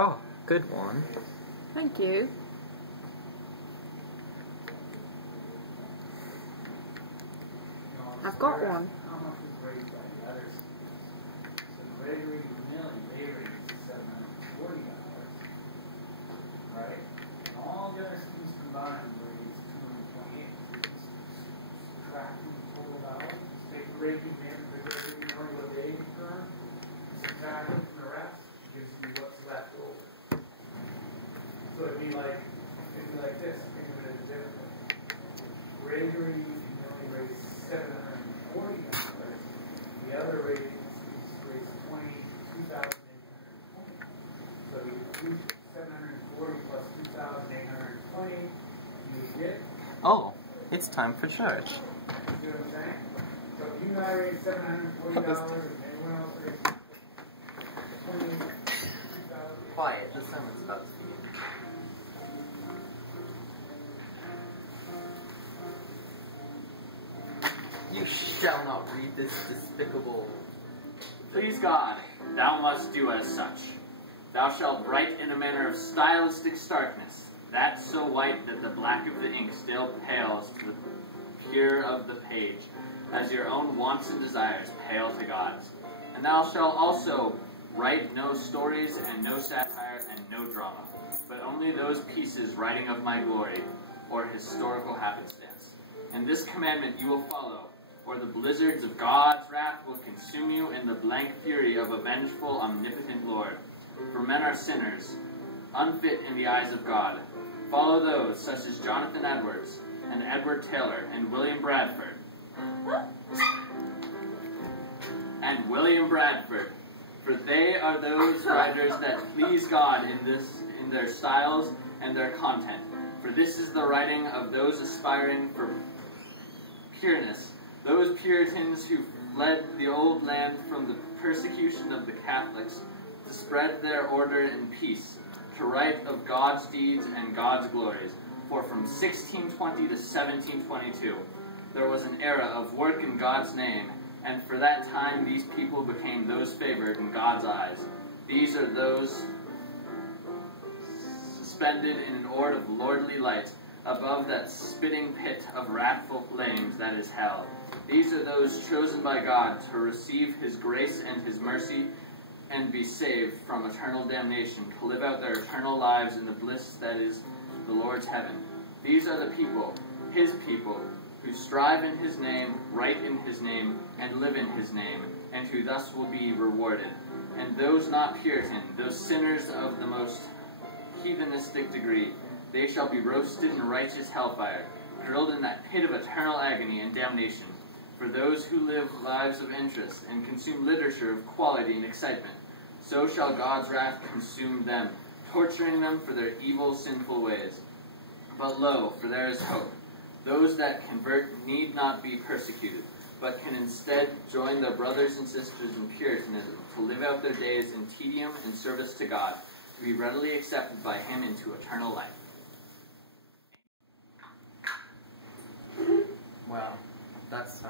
Oh, good one. Thank you. I've got one. How much was raised by the others? So Gregory Millie, they raised $740. Right? And all the other students combined raised $228. Subtracting the total dollars. Take Gregory Millie, what they earned, subtract it from the rest, gives you what's left over. So it'd be like this. Think of it as different. Gregory Millie raised $740. The other ratings raised $22,820. So you do 740 plus 2,820. You get. Oh, it's time for church. You see what I'm saying? So if you and I raised $740 and anyone else raised $22,000. Quiet, the sermon's about to begin. You shall not read this despicable... Please God, thou must do as such. Thou shalt write in a manner of stylistic starkness, that so white that the black of the ink still pales to the pure of the page, as your own wants and desires pale to God's. And thou shalt also write no stories and no satire and no drama, but only those pieces writing of my glory or historical happenstance. And this commandment you will follow, or the blizzards of God's wrath will consume you in the blank fury of a vengeful, omnipotent Lord. For men are sinners, unfit in the eyes of God. Follow those such as Jonathan Edwards, and Edward Taylor, and William Bradford. For they are those writers that please God in their styles and their content. For this is the writing of those aspiring for pureness, those Puritans who fled the old land from the persecution of the Catholics, to spread their order in peace, to write of God's deeds and God's glories. For from 1620 to 1722, there was an era of work in God's name, and for that time these people became those favored in God's eyes. These are those suspended in an orb of lordly light, above that spitting pit of wrathful flames that is hell. These are those chosen by God to receive his grace and his mercy, and be saved from eternal damnation, to live out their eternal lives in the bliss that is the Lord's heaven. These are the people, his people, who strive in his name, write in his name, and live in his name, and who thus will be rewarded. And those not Puritan, those sinners of the most heathenistic degree, they shall be roasted in righteous hellfire, drilled in that pit of eternal agony and damnation. For those who live lives of interest and consume literature of quality and excitement, so shall God's wrath consume them, torturing them for their evil, sinful ways. But lo, for there is hope. Those that convert need not be persecuted, but can instead join their brothers and sisters in Puritanism, to live out their days in tedium and service to God, to be readily accepted by him into eternal life. Wow, that's